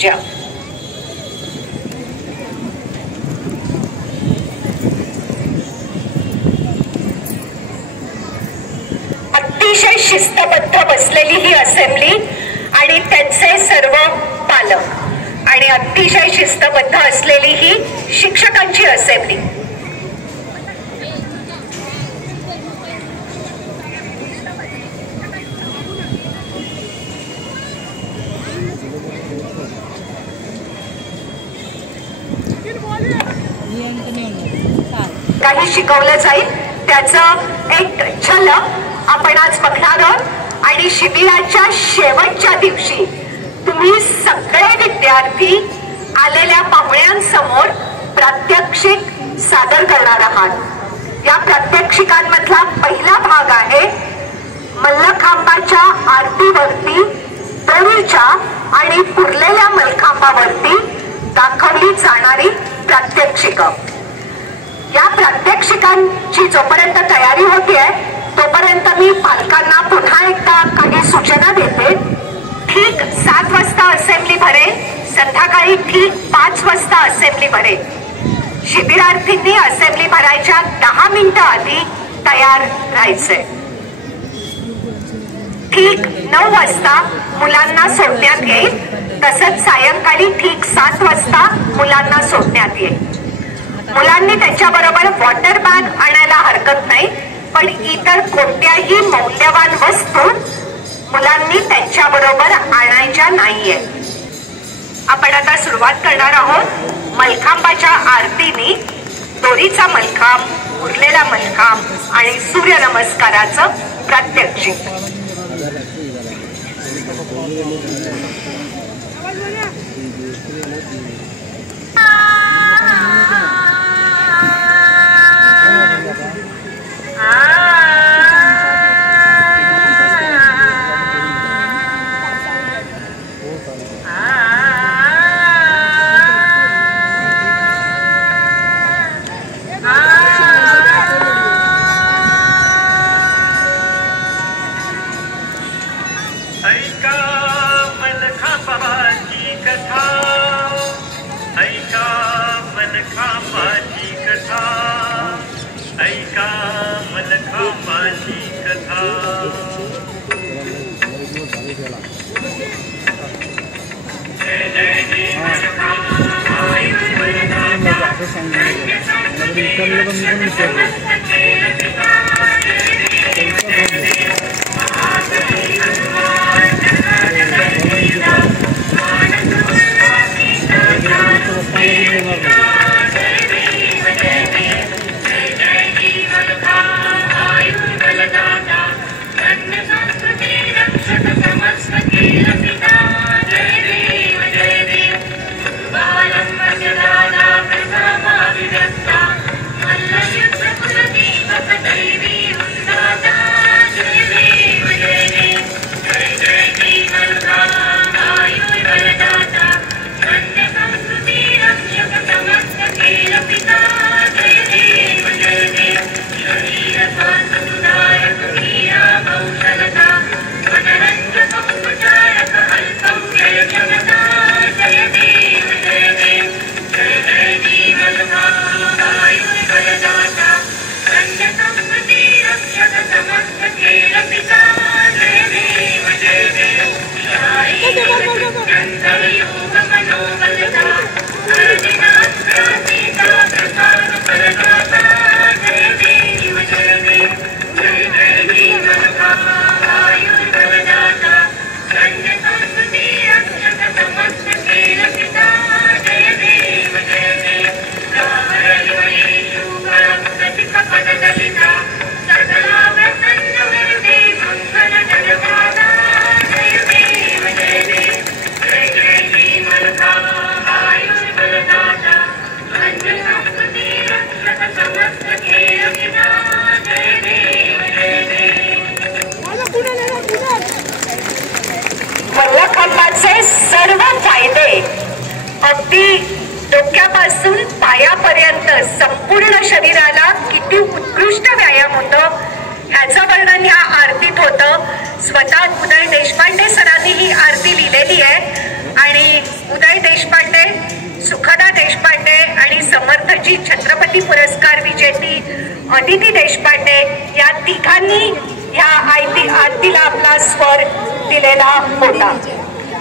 पूजा। अतिशय शिस्तबद्ध बसलेली ही असेंब्ली आणि त्यांचे सर्व पालक आणि अतिशय शिस्तबद्ध असलेली ही शिक्षकांची असेंब्ली। काही शिकवलं जाईल त्याचं एक झलक आपण आज बघणार आहोत आणि शिबिराच्या शेवटच्या दिवशी तुम्ही सगळे विद्यार्थी आलेल्या पाहुण्यांसमोर प्रात्यक्षिक सादर करणार आहात। या प्रात्यक्षिकांमधला पहिला भाग आहे मल्लखांबाच्या आरतीवरती दोरीच्या आणि पुरलेल्या मलखांबावरती दाखवली जाणारी प्रात्यक्षिक। या प्रात्यक्षिकांची जोपर्यंत तयारी होतीये तोपर्यंत मी पालकांना पुन्हा एकदा काही सूचना देते। ठीक 7 वाजता असेंब्ली भरेल, संध्याकाळी ठीक 5 वाजता असेंब्ली भरेल। शिबिरार्थींनी असेंब्ली भरायच्या 10 मिनिटं आधी तयार राहायचे। ठीक 9 वाजता मुलांना सोडण्यात येईल, तसंच सायंकाळी ठीक 7 वाजता मुलांना सोडण्यात येईल। मुलांनी त्याच्याबरोबर वॉटर बॅग आणायला हरकत नाही, पण इतर कोणत्याही मौल्यवान वस्तू मुलांनी त्यांच्याबरोबर आणायच्या नाहीये। आपण आता सुरुवात करणार आहोत मलखांबाच्या आरतीने दोरीचा मलखांब, उरलेला मलखांब आणि सूर्यनमस्काराचं प्रात्यक्षिक। मल्लखांबाचे सर्व फायदे अगदी डोक्यापासून पायापर्यंत संपूर्ण शरीराला किती उत्कृष्ट व्यायाम होतो ह्याचं वर्णन या आरतीत होतं। स्वतः उदय देशपांडे सरांनी ही आरती लिहिलेली आहे आणि उदय देशपांडे, सुखदा देशपांडे आणि समर्थजी छत्रपती पुरस्कार विजेती अदिती देशपांडे या तिघांनी ह्या आरतीला आपला स्वर दिलेला होता.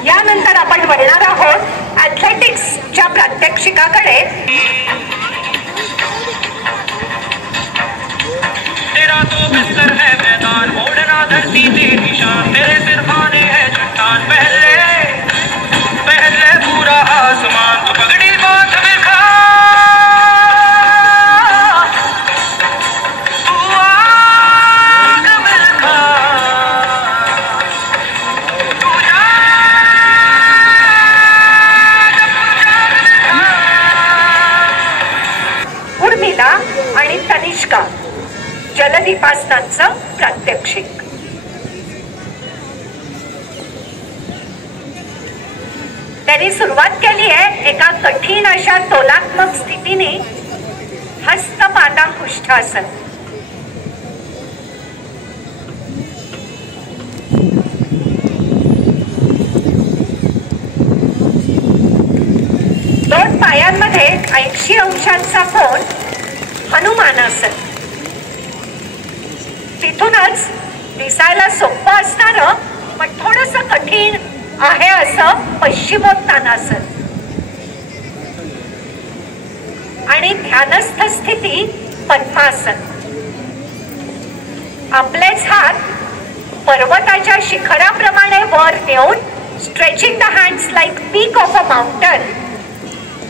यानंतर आपण वळणार आहोत ॲथलेटिक्सच्या प्रात्यक्षिकाकडे. तेरा तो बिस्तर है मैदान, ओढ़ना धरती तेरी शान, तेरे सिर खाने है चट्टान, पहले पूरा आसमान, तो पगड़ी बांध बिखा, तू आग मिलखा, तू उर्मिला आणि तनिष्का जलदीपासनांचं प्रात्यक्षिक. त्यांनी सुरुवात केली आहे एका कठीण अशा तोलात्मक स्थितीने हस्तपादांकुष्ठासन. दोन पायांमध्ये 80 अंशांचा कोन हनुमानासन. तिथूनच दिसायला सोपं असणारं पण थोडंसं कठीण आहे असं पश्चिमोत्तानासन. आणि ध्यानस्थ स्थिती पद्मासन. आपलेच हात पर्वताच्या शिखराप्रमाणे वर नेऊन stretching the hands like peak of a mountain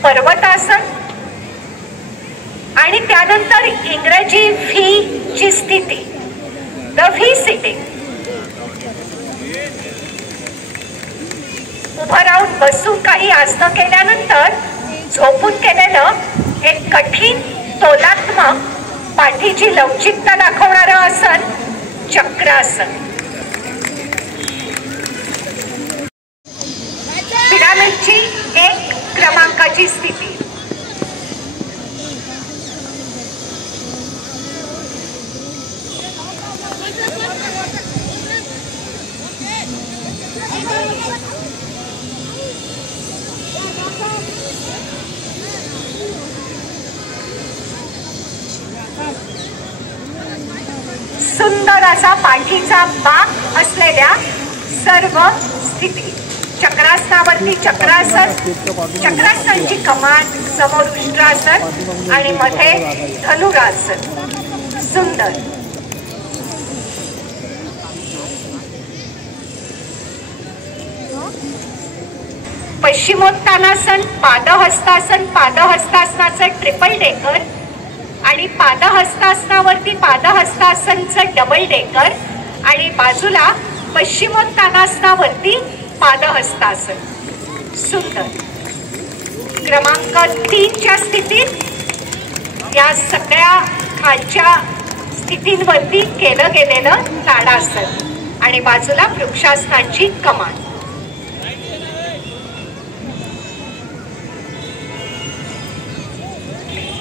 पर्वतासन. आणि त्यानंतर इंग्रजी व्ही ची स्थिती द व्ही सिटिंग. उभं राहून बसून काही आसनं केल्यानंतर झोपून केलेलं एक कठीण तोलात्मक पाठीची लवचिकता दाखवणारं आसन चक्रासन. पिरामिडची 1 क्रमांकाची स्थिती. सुंदर असा पाठीचा बाक असलेल्या सर्व स्थिती. चक्रासनावरती चक्रासन, चक्रासनाची कमान, समोर उष्ट्रासन आणि मध्ये धनुरासन. सुंदर. पश्चिमोत्तानासन, पादहस्तासन, पादहस्तासनाचं ट्रिपल डेकर आणि पादहस्तासनावरती पादहस्तासनचं डबल डेकर आणि बाजूला पश्चिमोत्तानासनावरती पादहस्तासन. सुंदर. क्रमांक 3च्या स्थितीत या सगळ्या खालच्या स्थितींवरती केलं गेलेलं ताडासन आणि बाजूला वृक्षासनाची कमान.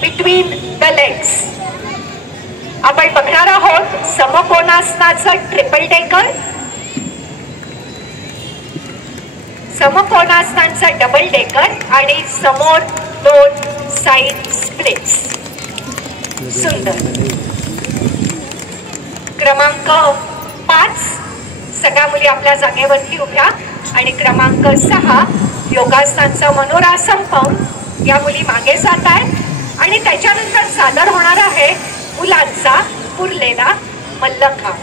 बिटवीन द लेग्स आपण बघणार आहोत समकोनासनाचं ट्रिपल डेकर, समकोनासनाचं डबल डेकर आणि समोर 2 साइड स्प्लिट्स. सुंदर. क्रमांक 5 सगळ्या मुली आपल्या जागेवरती उभ्या आणि क्रमांक 6 योगासनांचा मनोरासन पाहून या मुली मागे जात आहेत आणि त्याच्यानंतर सादर होणार आहे मुलांचा पुरलेला मल्लखांब.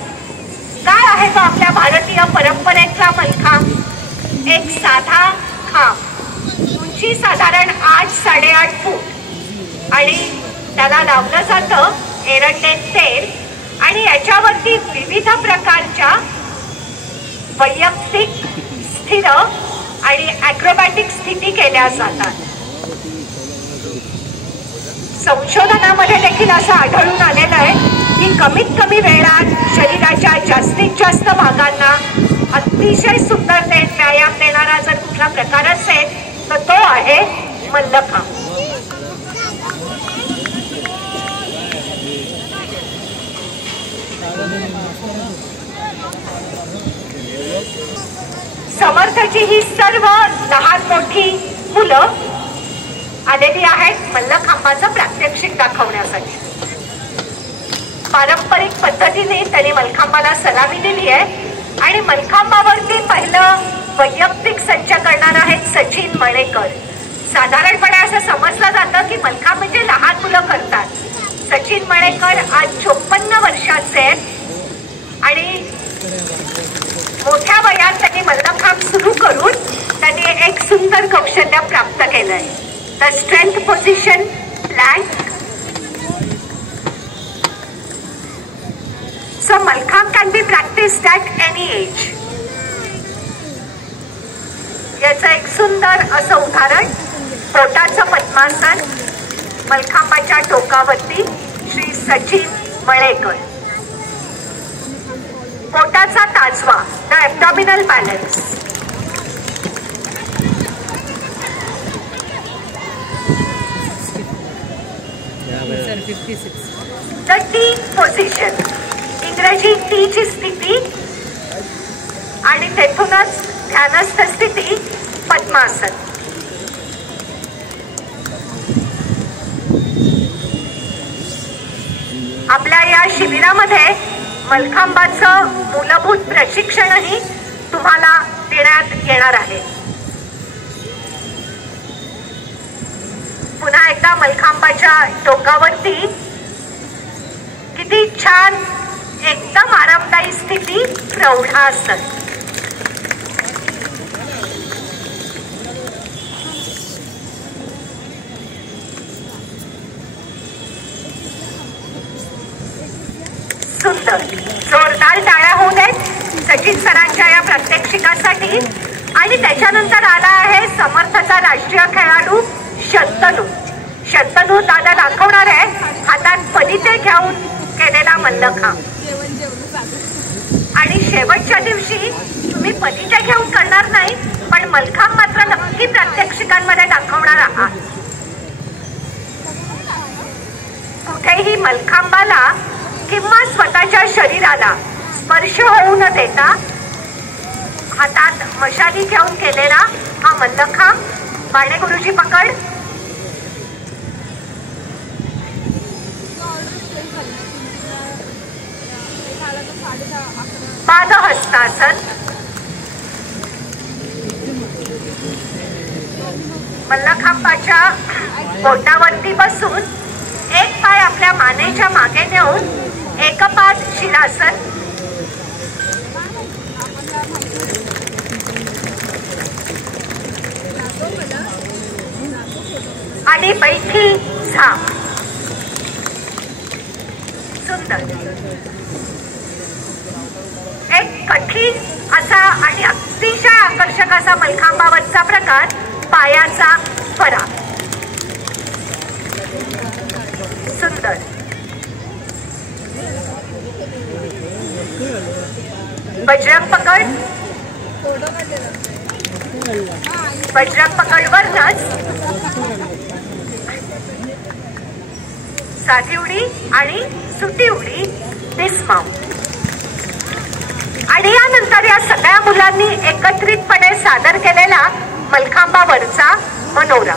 काय आहे तो आपल्या भारतीय परंपरेचा मल्लखांब? एक साधा खांब, उंची साधारण 8-8.5 फूट आणि त्याला लावलं जातं एरंडे तेल आणि याच्यावरती विविध प्रकारच्या वैयक्तिक स्थिर आणि ॲक्रोबॅटिक स्थिती केल्या जातात. संशोधनामध्ये देखील असं आढळून आलेलं आहे की कमीत कमी वेळात शरीराच्या जास्तीत जास्त भागांना अतिशय सुंदरतेत व्यायाम देणारा जर कुठला प्रकार असेल तर तो आहे मल्लखांब. समर्थची ही सर्व 10 मोठी मुलं आलेली आहेत मल्लखांबाचं प्रात्यक्षिक दाखवण्यासाठी. पारंपरिक पद्धतीने त्यांनी मलखांबाला सलामी दिली आहे आणि मलखांबावरती पहिलं वैयक्तिक संच करणार आहेत सचिन मळेकर. साधारणपणे असं समजलं जातं की मलखांब म्हणजे लहान मुलं करतात. सचिन मळेकर आज 54 वर्षाचे आहेत आणि मोठ्या वयात त्यांनी मल्लखांब सुरू करून त्यांनी एक सुंदर कौशल्य प्राप्त केलंय. The strength position plank. So Malkham can be practiced at any age. याचं एक सुंदर असं उदाहरण पोटाचं पद्मासन. मलखांबाच्या टोकावरती श्री सचिन मळेकर. पोटाचा ताजवा, the abdominal balance. The T position, इंग्रजी टीची स्थिती आणि तेथूनच ध्यानस्थ स्थिती पद्मासन. आपल्या या शिबिरामध्ये मलखांबाचं मूलभूत प्रशिक्षणही तुम्हाला देण्यात येणार आहे. पुन्हा एकदा मलखांबाच्या टोकावरती किती छान एकदम आरामदायी स्थिती प्रौढासन. सुंदर. जोरदार टाळ्या होऊ देत सचिन सरांच्या या प्रात्यक्षिकासाठी. आणि त्याच्यानंतर आला आहे समर्थचा राष्ट्रीय खेळाडू शंतनू. शंतनू दादा दाखवणार आहे हातात पदिते घेऊन केलेला मल्लखांब. आणि शेवटच्या दिवशी तुम्ही पदिते घेऊन करणार नाही पण मलखांब मात्र नक्की प्रात्यक्षिकांमध्ये दाखवणार आहात. कुठेही मलखांबाला किंवा स्वतःच्या शरीराला स्पर्श होऊ न देता हातात मशाली घेऊन केलेला हा मल्लखांब. बाणे गुरुजी पकड. पादहस्तासन. मल्लखांबाच्या बोटावरती बसून एक पाय आपल्या मानेच्या मागे नेऊन एकपाद शिरासन. आणि बैठी झाप. सुंदर. एक कठीण असा आणि अतिशय आकर्षक असा मलखांबावरचा प्रकार पायाचा फरा. सुंदर. बजरंग पकड. बजरंग पकड वरनच साधी उडी आणि सुटी उडी डिस्माउंट. आणि यानंतर या सगळ्या मुलांनी एकत्रितपणे सादर केलेला मलखांबावरचा मनोरा.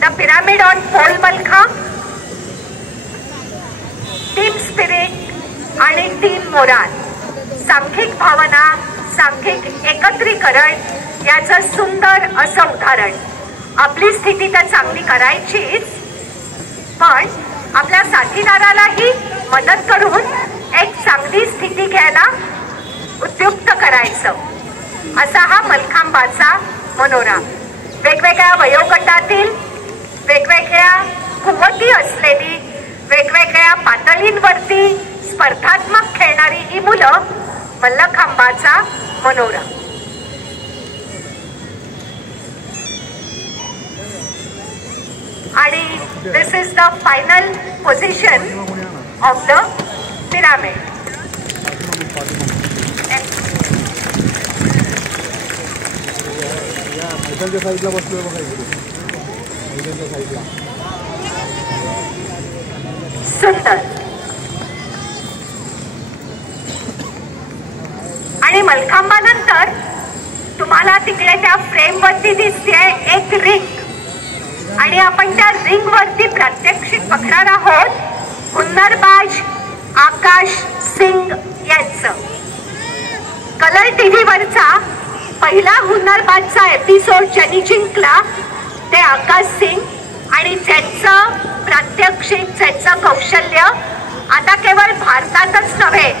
The pyramid on pole mallakhamb. Team spirit आणि टीम मोराल. सांघिक भावना, सांघिक एकत्रीकरण याचं सुंदर असं उदाहरण. आपली स्थिती तर चांगली करायचीच पण आपल्या साथीदारालाही मदत करून एक चांगली स्थिती घ्यायला उद्युक्त करायचं असा हा मलखांबाचा मनोरा. वेगवेगळ्या वयोगटातील, वेगवेगळ्या कुवती असलेली, वेगवेगळ्या पातळींवरती स्पर्धात्मक खेळणारी ही मुलं मल्लखांबाचा मनोरा. आणि this is the final position of the pyramid. सुंदर. आणि मलखांबानंतर तुम्हाला तिकडे त्या फ्रेम वरती दिसते एक रिंग आणि आपण त्या रिंग वरती प्रात्यक्षिक बघणार आहोत हुन्नरबाज आकाश सिंग यांचं. कलर टीव्ही वरचा पहिला हुन्नरबाजचा एपिसोड ज्यांनी जिंकला ते आकाश सिंग आणि ज्यांचं प्रात्यक्षिक ज्यांचं कौशल्य आता केवळ भारतातच नव्हे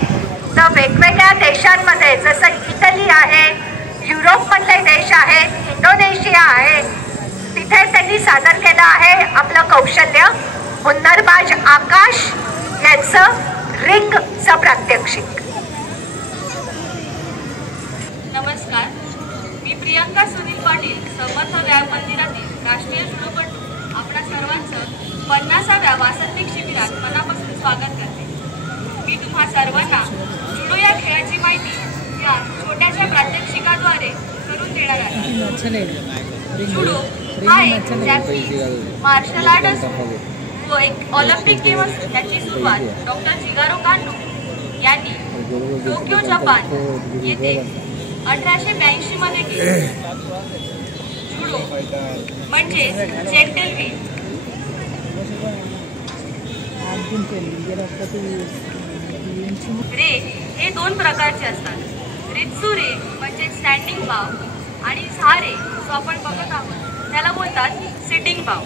तर वेगवेगळ्या देशांमध्ये जसं इटली आहे, युरोप मधले देश आहेत, इंडोनेशिया आहे, तिथे त्यांनी सादर केलं आहे आपलं कौशल्य. हुन्नरबाज आकाश यांचं रिंगचं प्रात्यक्षिक. नमस्कार, मी प्रियंका सुनील पाटील, समर्थ व्यायाम मंदिरातील राष्ट्रीय जुडोपटू आपणा सर्वांचं 50व्या वासंतिक शिबिरात मनापासून स्वागत करते. मी तुम्हा सर्वांना जुडो या खेळाची माहिती या छोट्याशा प्रात्यक्षिकाद्वारे करून देणार आहे. जुडो हा एक जॅपनीज मार्शल आर्ट असतो व एक ऑलिम्पिक गेम असतो. त्याची सुरुवात डॉक्टर जिगारो कांडो यांनी टोकियो जपान येथे 1882 मध्ये केली. जुडो म्हणजे जेंटलविल. रे हे दोन प्रकारचे असतात. रित्सू रे म्हणजे स्टँडिंग बाव आणि झारे जो आपण बघत आहोत त्याला बोलतात सिटिंग बाव.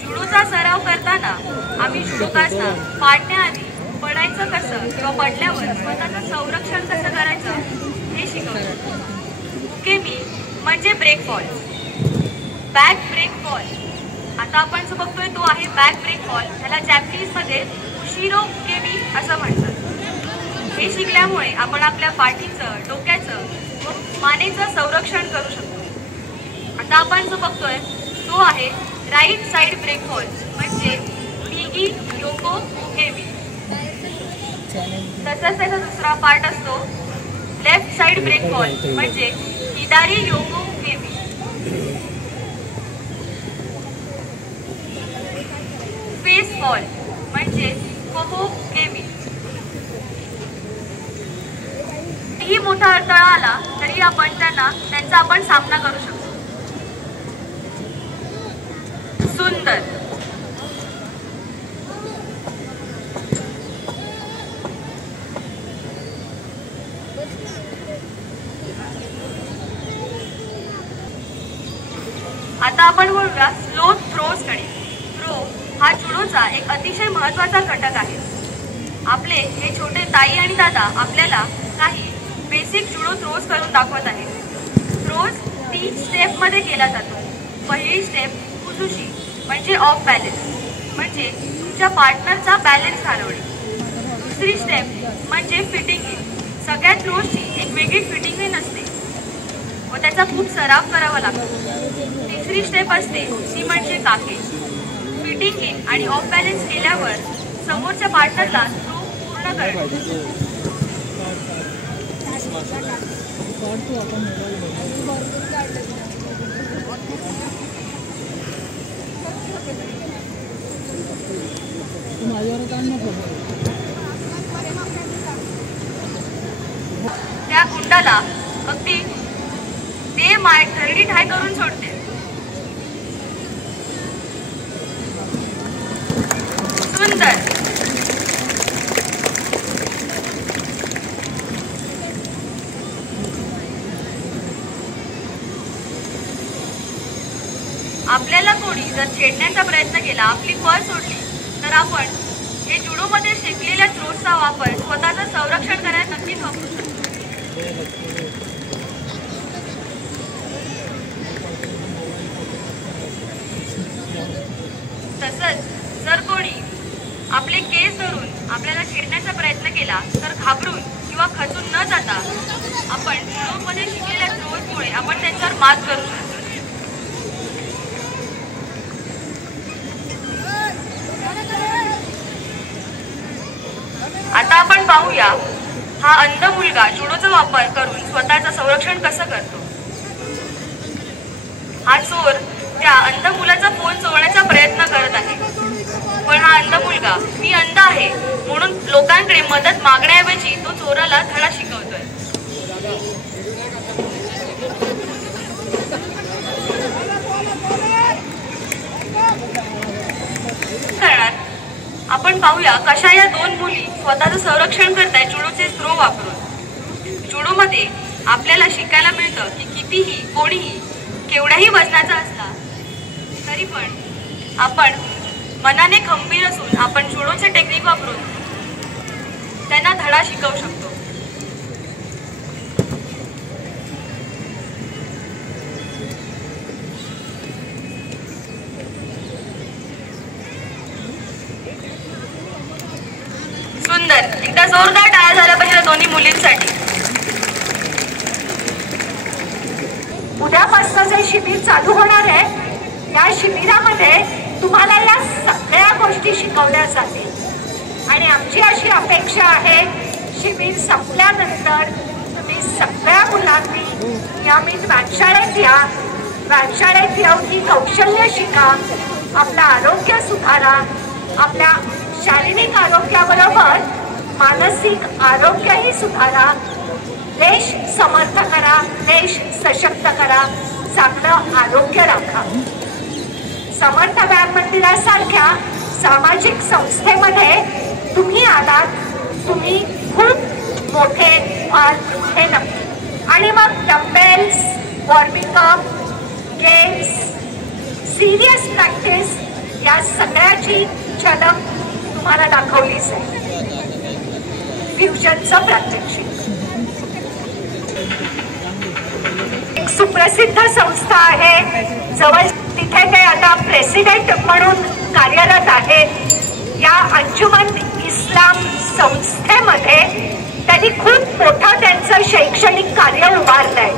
जुडोचा सराव करताना आम्ही जुडोकांना पाडण्याआधी पडायचं कसं किंवा पडल्यावर स्वतःचं संरक्षण कसं करायचं हे शिकवतो. उकेमी म्हणजे break ball, back break ball. आता आपण जो बघतोय तो आहे बॅक ब्रेक बॉल. त्याला जॅपनीजमध्ये उशिरो उकेमी असं म्हणतात. हे शिकल्यामुळे आपण आपल्या पाठीचं, डोक्याचं व मानेचं संरक्षण करू शकतो. आता आपण जो बघतोय तो आहे राईट साइड ब्रेक बॉल म्हणजे मिगी योको उकेमी. तसंच त्याचा दुसरा पार्ट असतो लेफ्ट साइड ब्रेक बॉल म्हणजे हिदारी योको उकेमी. फेस बॉल म्हणजे कोहो उकेमी. कितीही मोठा अडथळा आला तरी आपण त्यांचा आपण सामना करू शकतो. सुंदर. आता आपण बोलूया स्लो थ्रोज कडे. थ्रो हा जुडोचा एक अतिशय महत्त्वाचा घटक आहे. आपले हे छोटे ताई आणि दादा आपल्याला काही बेसिक जुडो थ्रोज करून दाखवत आहेत. थ्रोज 3 स्टेप मध्ये केला जातो. पहिली स्टेप कुजुशी म्हणजे ऑफ बॅलन्स म्हणजे तुमच्या पार्टनरचा बॅलन्स घालवणे. दुसरी स्टेप म्हणजे फिटिंग इन. सगळ्या थ्रोजची एक वेगळी फिटिंग इन असते व त्याचा खूप सराव करावा लागतो. तिसरी स्टेप असते ती म्हणजे काके. फिटिंग इन आणि ऑफ बॅलन्स केल्यावर समोरच्या पार्टनरला थ्रो पूर्ण करणे. त्या गुंडाला अगदी ते धरणी ठाय करून सोडते. सुंदर. आपल्याला कोणी जर छेडण्याचा प्रयत्न केला, आपली फळ सोडली तर आपण हे जुडोमध्ये शिकलेल्या थ्रोजचा वापर स्वतःचं संरक्षण करायला नक्कीच वापरू शकतो. तसंच जर कोणी आपले केस धरून आपल्याला छेडण्याचा प्रयत्न केला तर घाबरून किंवा खचून न जाता आपण जुडोमध्ये शिकलेल्या थ्रोजमुळे आपण त्यांच्यावर मात करू शकतो. आता आपण पाहूया हा अंध मुलगा जुडोचा वापर करून स्वतःचं संरक्षण कसं करतो. हा चोर त्या अंध मुलाचा फोन चोरण्याचा प्रयत्न करत आहे, पण हा अंध मुलगा मी अंध आहे म्हणून लोकांकडे मदत मागण्याऐवजी तो चोराला धडा शिकवतोय. आपण पाहूया कशा या दोन मुली स्वतःचं संरक्षण करतायत जुडोचे थ्रो वापरून. जुडोमध्ये आपल्याला शिकायला मिळतं की कितीही कोणीही केवढ्याही वजनाचा असला तरी पण आपण मनाने खंबीर असून आपण जुडोचे टेक्निक वापरून त्यांना धडा शिकवू शकतो. सुंदर, एकदा जोरदार टाळ्या झाल्या पाहिजे दोन्ही मुलींसाठी. उद्यापासून जे शिबिर चालू होणार आहे या शिबिरामध्ये तुम्हाला या सगळ्या गोष्टी शिकवल्या जातील आणि आमची अशी अपेक्षा आहे शिबिर संपल्यानंतर तुम्ही सगळ्या मुलांनी नियमित व्यायामशाळेत या. व्यायामशाळेत येऊन ही कौशल्य शिका, आपलं आरोग्य सुधारा, आपल्या शारीरिक आरोग्याबरोबर मानसिक आरोग्यही सुधारा, देश समर्थ करा, देश सशक्त करा, चांगलं आरोग्य राखा. समर्थ व्यायाम मंदिरासारख्या सामाजिक संस्थेमध्ये तुम्ही आलात, तुम्ही खूप मोठे व्हाल हे नक्की. आणि मग dumbbells, warming up, games, serious practice या सगळ्याची झलक तुम्हाला दाखवलीच आहे. फ्युजनचं प्रात्यक्षिक एक सुप्रसिद्ध संस्था आहे जवळ, तिथे ते आता प्रेसिडेंट म्हणून कार्यरत आहेत. या अंजुमन इस्लाम संस्थेमध्ये त्यांनी खूप मोठं त्यांचं शैक्षणिक कार्य उभारलंय.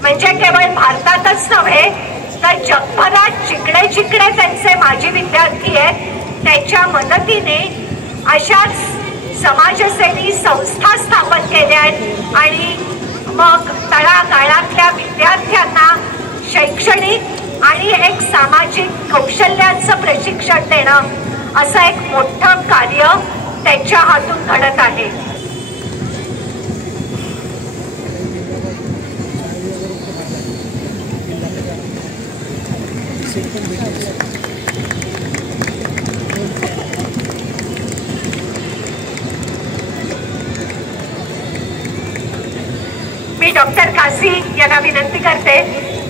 म्हणजे केवळ भारतातच नव्हे तर जगभरात जिकडे जिकडे त्यांचे माजी विद्यार्थी आहेत त्यांच्या मदतीने अशाच समाजसेवी संस्था स्थापन केल्या आहेत आणि मग तळागाळातल्या विद्यार्थ्यांना शैक्षणिक आणि एक सामाजिक कौशल्याचं प्रशिक्षण देणं असं एक मोठं कार्य त्यांच्या हातून घडत आहे. मी डॉक्टर कासी यांना विनंती करते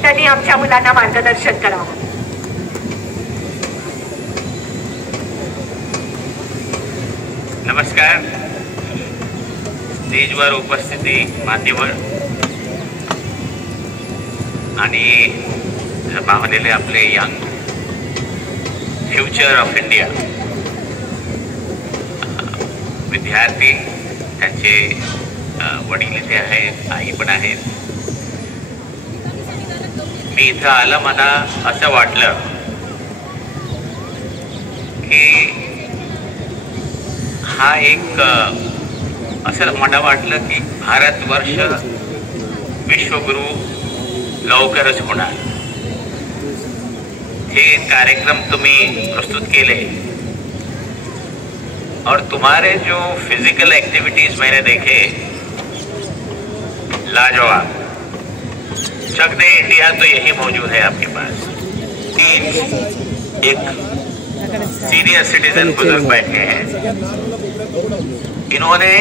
त्यांनी आमच्या मुलांना मार्गदर्शन करावं. नमस्कार. स्टेजवर उपस्थिती मान्यवर आणि पावलेले आपले यंग फ्युचर ऑफ इंडिया विद्यार्थी, त्यांचे वडील इथे आहेत, आई पण आहेत. मी इथं आलं, मला असं वाटलं की हा एक असं मला वाटलं की भारतवर्ष विश्वगुरु लवकरच होणार. हे कार्यक्रम तुम्ही प्रस्तुत केले और तुम्हारे जो फिजिकल एक्टिविटीज मैंने देखे लाजवाब. चक दे इंडिया तो यही मौजूद है आपके पास. एक सीनियर सिटीजन बुजुर्ग बैठे हैं, इन्होंने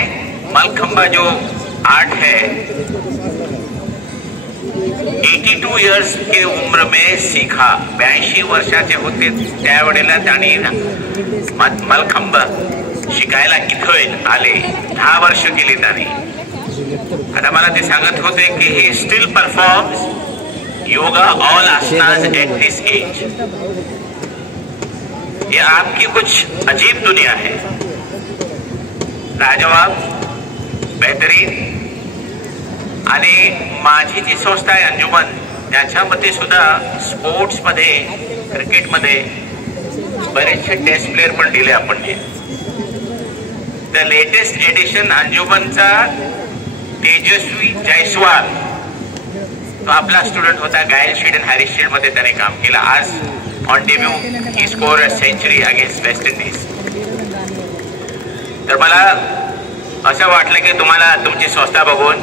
मलखंबा जो आर्ट है 82 इयर्स के उम्र में सीखा. 82 वर्षाचे होते त्यावेळेला त्यांनी मलखंब शिकायला इथं आले. 10 वर्ष केली त्यांनी. आता मला ते सांगत होते की ही still performs yoga all asanas at this age. ये आपकी कुछ अजीब दुनिया है. लाजवाब, बेहतरीन. आणि माझी जी संस्था आहे अंजुमन, त्याच्यामध्ये सुद्धा स्पोर्ट्स मध्ये, क्रिकेटमध्ये बरेचसे टेस्ट प्लेयर पण दिले आपण. द लेटेस्ट एडिशन अंजुमनचा तेजस्वी जयस्वाल, तो आपला स्टुडंट होता. गायल शील्ड आणि हॅरिस शील्ड मध्ये त्याने काम केलं. आज on debut he score a century against West Indies. तर मला असं वाटलं की तुम्हाला तुमची संस्था बघून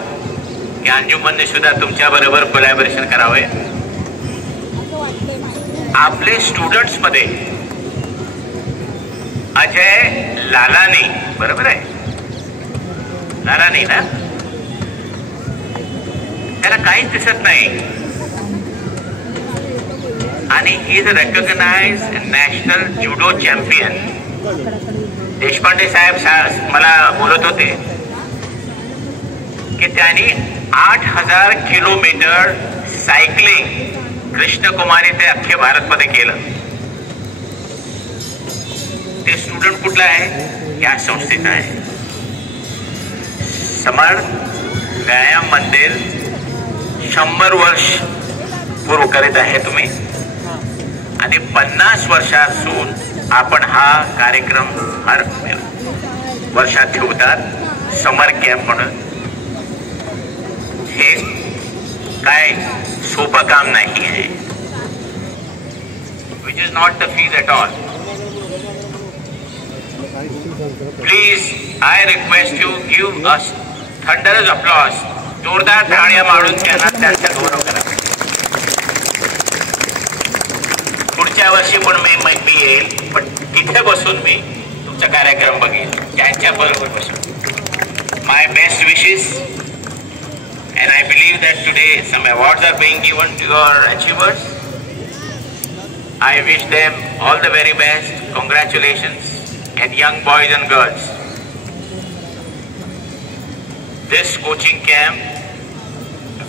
की अंजुमनने सुद्धा तुमच्या बरोबर कोलॅबोरेशन करावे. आपले स्टुडंट्स मध्ये अजय लालानी, बरोबर आहे? लालानी ना? त्याला काहीच दिसत नाही आणि he is recognise national judo champion. Deshpande साहेब मला बोलत होते की त्यांनी 8,000 किलोमीटर सायकलिंग कृष्णकुमारी ते अख्खे भारतमध्ये केलं. ते स्टुडंट कुठला आहे? या संस्थेचा आहे. समर्थ व्यायाम मंदिर 100 वर्ष पूर्ण करीत आहे तुम्ही आणि 50 वर्षापासून आपण हा कार्यक्रम हर वर्षात ठेवतात समर कॅम्प म्हणून. हे काय सोपं काम नाही आहे. Which is not the fees at all. Please I request you give us thunderous applause. जोरदार टाळ्या मारून त्यांना त्यांचा गौरव करा. पुढच्या वर्षी पण मी येईल, पण तिथे बसून मी तुमचा कार्यक्रम बघेल त्यांच्या बरोबर बसून. My best wishes and I believe that today some awards are being given to your achievers. I wish them all the very best. Congratulations. And young boys and girls, this coaching camp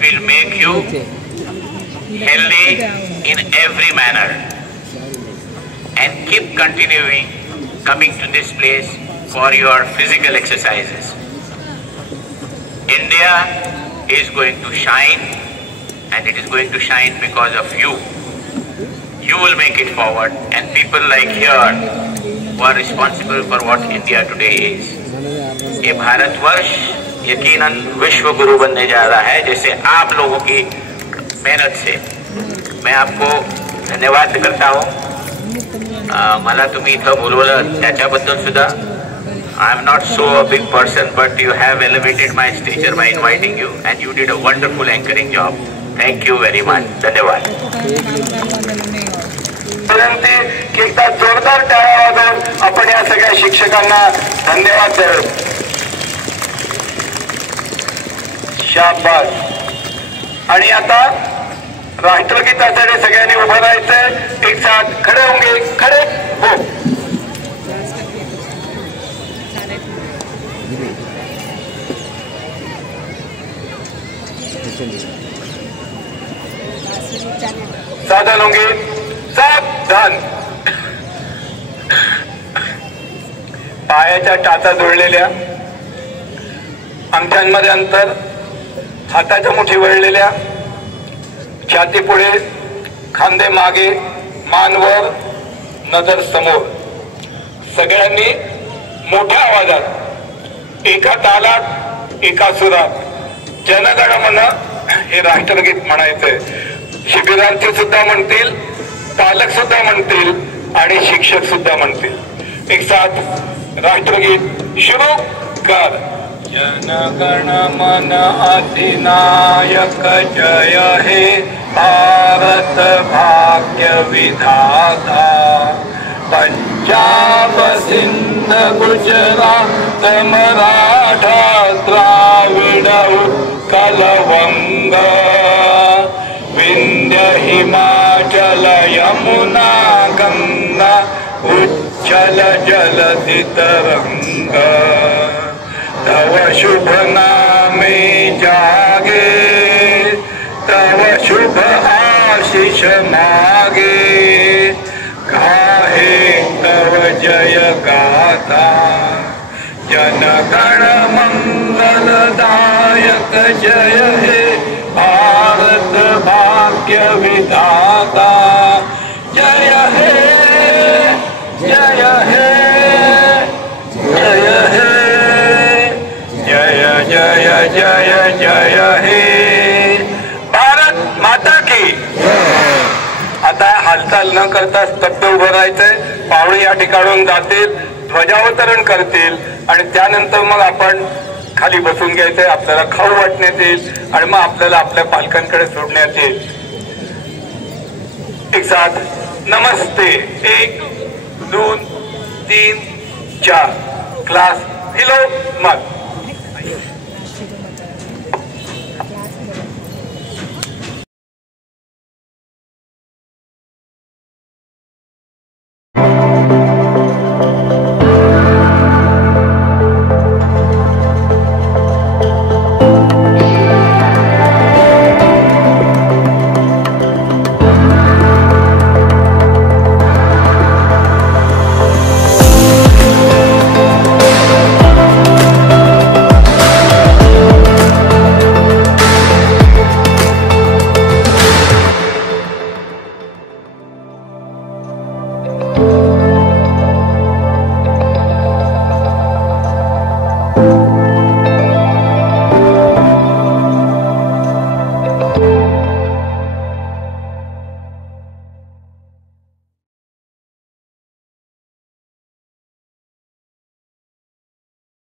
will make you healthy in every manner and keep continuing coming to this place for your physical exercises. India is going to shine, and it is going to shine because of you. You will make it forward, and people like here who are responsible for what India today is. ये भारतवर्ष यकीनन विश्व गुरु बनने जा रहा है, जैसे आप लोगों की मेहनत से. मैं आपको धन्यवाद करता हूँ. मला तुम्ही इथं बोलवलं त्याच्याबद्दल सुद्धा. I am not so a big person, but you have elevated my stature by inviting you, and you did a wonderful anchoring job. Thank you very much. धन्यवाद. एकदा जोरदार टाळ्या वाजवून आपण या सगळ्या शिक्षकांना धन्यवाद द्यावे. शाबास. आणि आता राष्ट्रगीतासाठी सगळ्यांनी उभं राहायचंय. एक साथ खडे होंगे. खडे हो. सावधान होंगे. सावधान. पायाच्या टाचा जोडलेल्या, अंगठ्यांमध्ये अंतर, हाताच्या मुठी वळलेल्या, छाती पुढे, खांदे मागे, मान वर, नजर समोर. सगळ्यांनी मोठ्या आवाजात एका तालात एका सुरात जनगण मन हे राष्ट्रगीत म्हणायचंय. शिबिरार्थी सुद्धा म्हणतील, पालक सुद्धा म्हणतील आणि शिक्षक सुद्धा म्हणतील. एक साथ राष्ट्रगीत शुरू कर. जनगण मन अधिनायक जय हे भारत भाग्य विधाता. पंजाब सिंध गुजरात मराठा द्राविड उत्कल वंग. विंध्य हिमाचल यमुना गंगा उच्चल जलधि तरंग. तव शुभ नामे जागे, तव शुभ आशीष मागे. गाहे तव जय गाथा. जनगण मंगलदायक जय हे भारत भाग्य विधाता. जय हे जय हे जय हे जय जय जय जय हे. भारत माता की. आता हालचाल न करता स्तब्ध उभं राहायचंय. पाहुणे या ठिकाणून जातील, ध्वजावतरण करतील आणि त्यानंतर मग आपण खाली बसून घ्यायचंय. आपल्याला खाऊ वाटण्यात येईल आणि मग आपल्याला आपल्या पालकांकडे सोडण्यात येईल. एक साथ नमस्ते. 1 2 3 च्या क्लास फिलो मत